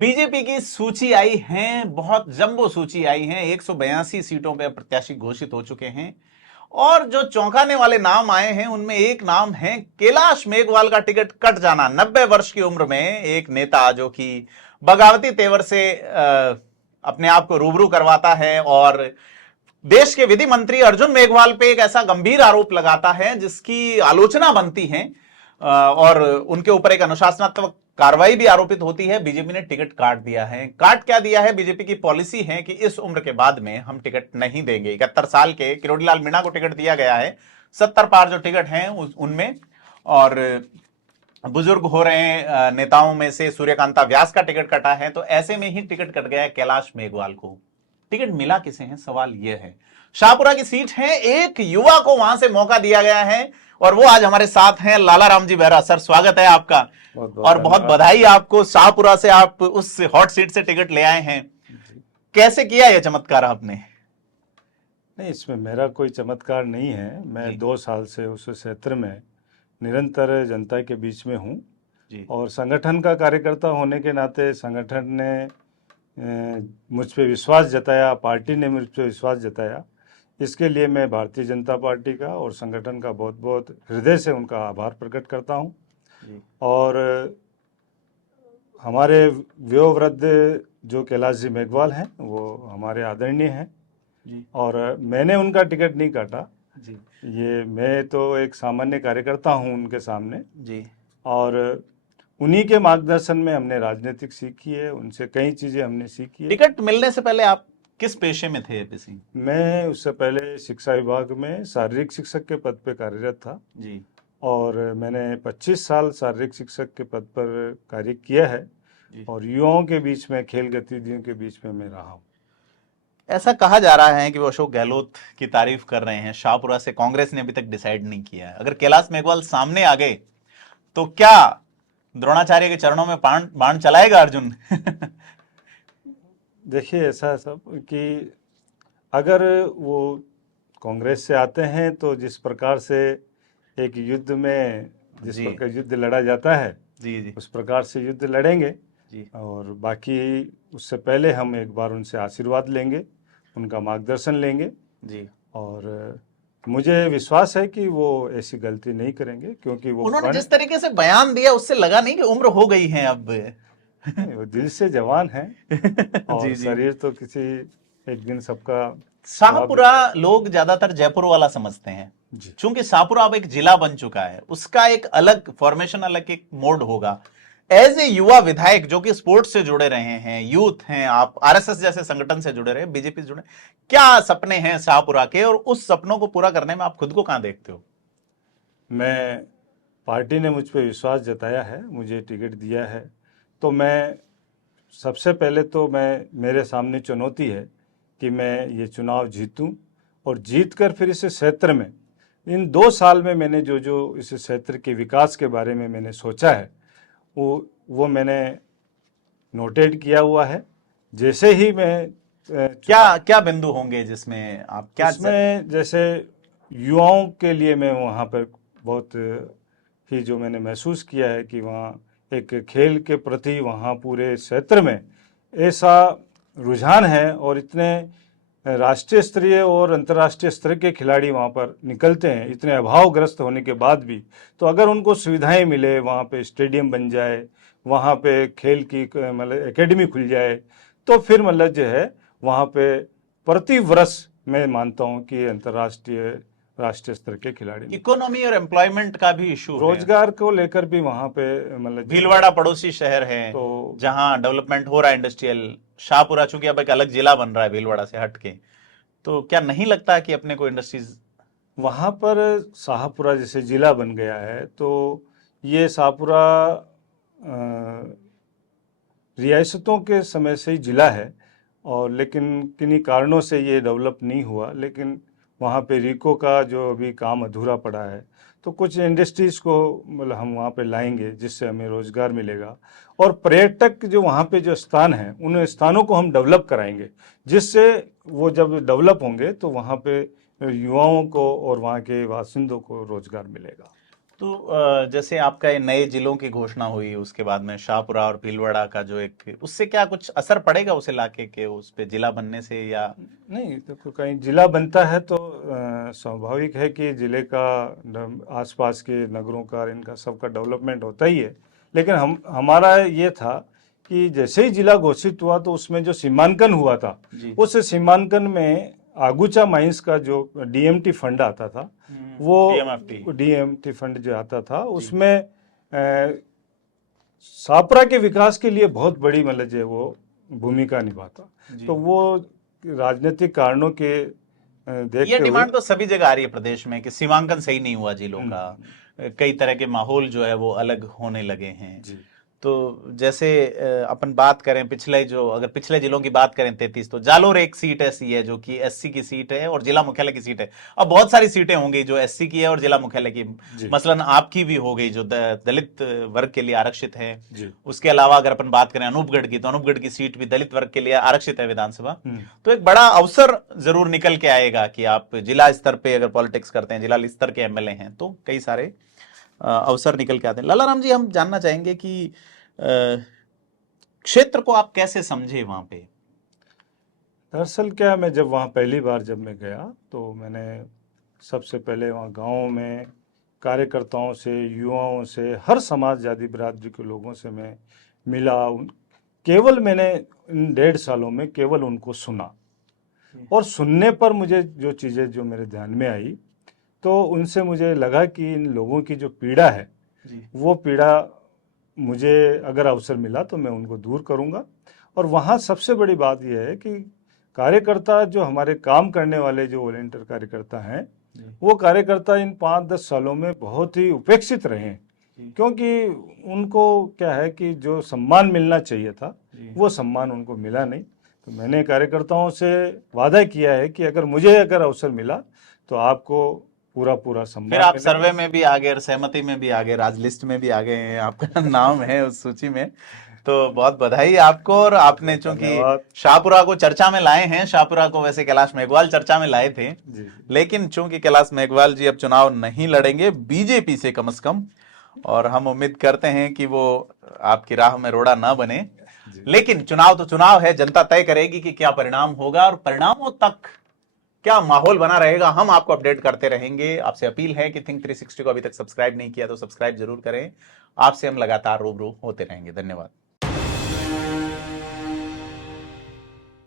BJP की सूची आई है, बहुत जंबो सूची आई है। 182 सीटों पर प्रत्याशी घोषित हो चुके हैं और जो चौंकाने वाले नाम आए हैं उनमें एक नाम है कैलाश मेघवाल का टिकट कट जाना। 90 वर्ष की उम्र में एक नेता जो कि बगावती तेवर से अपने आप को रूबरू करवाता है और देश के विधि मंत्री अर्जुन मेघवाल पे एक ऐसा गंभीर आरोप लगाता है जिसकी आलोचना बनती है और उनके ऊपर एक अनुशासनात्मक कार्रवाई भी आरोपित होती है। बीजेपी ने टिकट काट दिया है। काट क्या दिया है? बीजेपी की पॉलिसी है कि इस उम्र के बाद में हम टिकट नहीं देंगे। 71 साल के किरोड़ीलाल मीणा को टिकट दिया गया है। 70 पार जो टिकट हैं उनमें, और बुजुर्ग हो रहे नेताओं में से सूर्यकांता व्यास का टिकट कटा है। तो ऐसे में ही टिकट कट गया है कैलाश मेघवाल को। टिकट मिला किसे है? सवाल यह है। शाहपुरा की सीट है, एक युवा को वहां से मौका दिया गया है और वो आज हमारे साथ हैं लाला राम जी बेहरा। सर, स्वागत है आपका। और बहुत बधाई आपको, शाहपुरा से आप उस हॉट सीट से टिकट ले आए हैं। कैसे किया यह चमत्कार आपने? नहीं, इसमें मेरा कोई चमत्कार नहीं है। मैं 2 साल से उस क्षेत्र में निरंतर जनता के बीच में हूँ और संगठन का कार्यकर्ता होने के नाते संगठन ने मुझ पे विश्वास जताया, पार्टी ने मुझ पे विश्वास जताया। इसके लिए मैं भारतीय जनता पार्टी का और संगठन का बहुत बहुत हृदय से उनका आभार प्रकट करता हूँ। और हमारे वयोवृद्ध जो कैलाश जी मेघवाल हैं वो हमारे आदरणीय हैं और मैंने उनका टिकट नहीं काटा जी। ये मैं तो एक सामान्य कार्यकर्ता हूँ उनके सामने जी। और उन्हीं के मार्गदर्शन में हमने राजनीतिक सीखी है, उनसे कई चीजें हमने सीखी है। टिकट मिलने से पहले आप किस पेशे में थे? मैं उससे पहले शिक्षा विभाग में शारीरिक शिक्षक के पद पे कार्यरत था जी। और मैंने 25 साल शारीरिक शिक्षक के पद पर कार्य किया है और युवाओं के बीच में, खेल गतिविधियों के बीच में मैं रहा हूँ। ऐसा कहा जा रहा है कि वो अशोक गहलोत की तारीफ कर रहे हैं। शाहपुरा से कांग्रेस ने अभी तक डिसाइड नहीं किया है। अगर कैलाश मेघवाल सामने आ गए तो क्या द्रोणाचार्य के चरणों में बाण चलाएगा अर्जुन? देखिए, ऐसा सब कि अगर वो कांग्रेस से आते हैं तो जिस प्रकार से एक युद्ध में जिस प्रकार युद्ध लड़ा जाता है जी। उस प्रकार से युद्ध लड़ेंगे जी। और बाकी उससे पहले हम एक बार उनसे आशीर्वाद लेंगे, उनका मार्गदर्शन लेंगे जी। और मुझे विश्वास है कि वो ऐसी गलती नहीं करेंगे, क्योंकि वो उन्होंने जिस तरीके से बयान दिया उससे लगा नहीं कि उम्र हो गई है अब। वो दिल से जवान है और जी। शरीर तो किसी एक दिन सबका। शाहपुरा लोग ज्यादातर जयपुर वाला समझते हैं, चूंकि शाहपुरा अब एक जिला बन चुका है, उसका एक अलग फॉर्मेशन, अलग एक मोड होगा। एज ए युवा विधायक जो कि स्पोर्ट्स से जुड़े रहे हैं, यूथ हैं, आप आरएसएस जैसे संगठन से जुड़े रहे, बीजेपी से जुड़े, क्या सपने हैं शाहपुरा के और उस सपनों को पूरा करने में आप खुद को कहां देखते हो? मैं, पार्टी ने मुझ पर विश्वास जताया है, मुझे टिकट दिया है, तो मैं सबसे पहले तो मेरे सामने चुनौती है कि मैं ये चुनाव जीतूं और जीतकर फिर इस क्षेत्र में इन 2 साल में मैंने जो इस क्षेत्र के विकास के बारे में मैंने सोचा है वो मैंने नोटेड किया हुआ है। जैसे ही मैं क्या बिंदु होंगे जिसमें आप क्या इसमें, जैसे युवाओं के लिए मैं वहाँ पर बहुत ही जो मैंने महसूस किया है कि वहाँ एक खेल के प्रति वहाँ पूरे क्षेत्र में ऐसा रुझान है और इतने राष्ट्रीय स्तरीय और अंतर्राष्ट्रीय स्तर के खिलाड़ी वहाँ पर निकलते हैं, इतने अभावग्रस्त होने के बाद भी। तो अगर उनको सुविधाएं मिले, वहाँ पे स्टेडियम बन जाए, वहाँ पे खेल की मतलब एकेडमी खुल जाए, तो फिर मतलब जो है वहाँ पे प्रति वर्ष मैं मानता हूँ कि अंतर्राष्ट्रीय राष्ट्रीय स्तर के खिलाड़ी। इकोनॉमी और एम्प्लॉयमेंट का भी इशू, रोजगार को लेकर भी वहाँ पे मतलब भीलवाड़ा पड़ोसी शहर है तो जहाँ डेवलपमेंट हो रहा है इंडस्ट्रियल। शाहपुरा चूंकि अब एक अलग जिला बन रहा है भीलवाड़ा से हटके, तो क्या नहीं लगता कि अपने को इंडस्ट्रीज वहाँ पर शाहपुरा जैसे जिला बन गया है? तो ये शाहपुरा रियासतों के समय से ही जिला है और लेकिन किन्हीं कारणों से ये डेवलप नहीं हुआ। लेकिन वहाँ पे रिको का जो अभी काम अधूरा पड़ा है, तो कुछ इंडस्ट्रीज़ को मतलब हम वहाँ पे लाएंगे जिससे हमें रोज़गार मिलेगा और पर्यटक जो वहाँ पे जो स्थान हैं उन स्थानों को हम डेवलप कराएंगे, जिससे वो जब डेवलप होंगे तो वहाँ पे युवाओं को और वहाँ के बासिंदों को रोज़गार मिलेगा। तो जैसे आपका ये नए जिलों की घोषणा हुई, उसके बाद में शाहपुरा और भीलवाड़ा का जो एक, उससे क्या कुछ असर पड़ेगा उस इलाके के उस पे जिला बनने से, या? नहीं, तो कहीं जिला बनता है तो स्वाभाविक है कि जिले का आसपास के नगरों का, इनका सबका डेवलपमेंट होता ही है। लेकिन हमारा ये था कि जैसे ही जिला घोषित हुआ तो उसमें जो सीमांकन हुआ था, उस सीमांकन में आगुचा माइंस का जो डीएमटी फंड आता था, वो डीएमटी फंड जो आता था उसमें शाहपुरा के विकास के लिए बहुत बड़ी मतलब जो वो भूमिका निभाता। तो वो राजनीतिक कारणों के देखते ये डिमांड तो सभी जगह आ रही है प्रदेश में कि सीमांकन सही नहीं हुआ जिलों का, कई तरह के माहौल जो है वो अलग होने लगे हैं। तो जैसे अपन बात करें अगर पिछले जिलों की बात करें 33, तो जालोर एक सीट ऐसी है जो कि एससी की सीट है और जिला मुख्यालय की सीट है। अब बहुत सारी सीटें होंगी जो एससी की है और जिला मुख्यालय की, मसलन आपकी भी हो गई जो दलित वर्ग के लिए आरक्षित है। उसके अलावा अगर अपन बात करें अनूपगढ़ की, तो अनूपगढ़ की सीट भी दलित वर्ग के लिए आरक्षित है विधानसभा। तो एक बड़ा अवसर जरूर निकल के आएगा कि आप जिला स्तर पे अगर पॉलिटिक्स करते हैं, जिला स्तर के एमएलए हैं, तो कई सारे अवसर निकल के आते हैं। लाला राम जी, हम जानना चाहेंगे कि क्षेत्र को आप कैसे समझे वहां पे? दरअसल क्या, मैं जब वहाँ पहली बार जब मैं गया तो मैंने सबसे पहले वहाँ गाँव में कार्यकर्ताओं से, युवाओं से, हर समाज जाति बिरादरी के लोगों से मैं मिला। केवल मैंने इन 1.5 सालों में केवल उनको सुना, और सुनने पर मुझे जो चीज़ें जो मेरे ध्यान में आई, तो उनसे मुझे लगा कि इन लोगों की जो पीड़ा है, वो पीड़ा मुझे अगर अवसर मिला तो मैं उनको दूर करूंगा। और वहाँ सबसे बड़ी बात यह है कि कार्यकर्ता जो हमारे काम करने वाले जो वॉलंटियर कार्यकर्ता हैं, वो कार्यकर्ता इन 5-10 सालों में बहुत ही उपेक्षित रहे हैं, क्योंकि उनको क्या है कि जो सम्मान मिलना चाहिए था वो सम्मान उनको मिला नहीं। तो मैंने कार्यकर्ताओं से वादा किया है कि अगर अवसर मिला तो आपको पूरा सम्मान। फिर आप सर्वे में भी आ गए, सहमति में भी आ गए, राज लिस्ट में भी आ गए हैं, आपका नाम है उस सूची में। तो बहुत बधाई आपको। और आपने चूंकि शाहपुरा को चर्चा में लाए हैं, शाहपुरा को वैसे कैलाश मेघवाल चर्चा में लाए थे, लेकिन चूंकि कैलाश मेघवाल जी अब चुनाव नहीं लड़ेंगे बीजेपी से कम से कम, और हम उम्मीद करते हैं कि वो आपकी राह में रोड़ा ना बने। लेकिन चुनाव तो चुनाव है, जनता तय करेगी कि क्या परिणाम होगा, और परिणामों तक क्या माहौल बना रहेगा हम आपको अपडेट करते रहेंगे। आपसे अपील है कि थिंक 360 को अभी तक सब्सक्राइब नहीं किया तो सब्सक्राइब जरूर करें। आपसे हम लगातार रूबरू होते रहेंगे। धन्यवाद।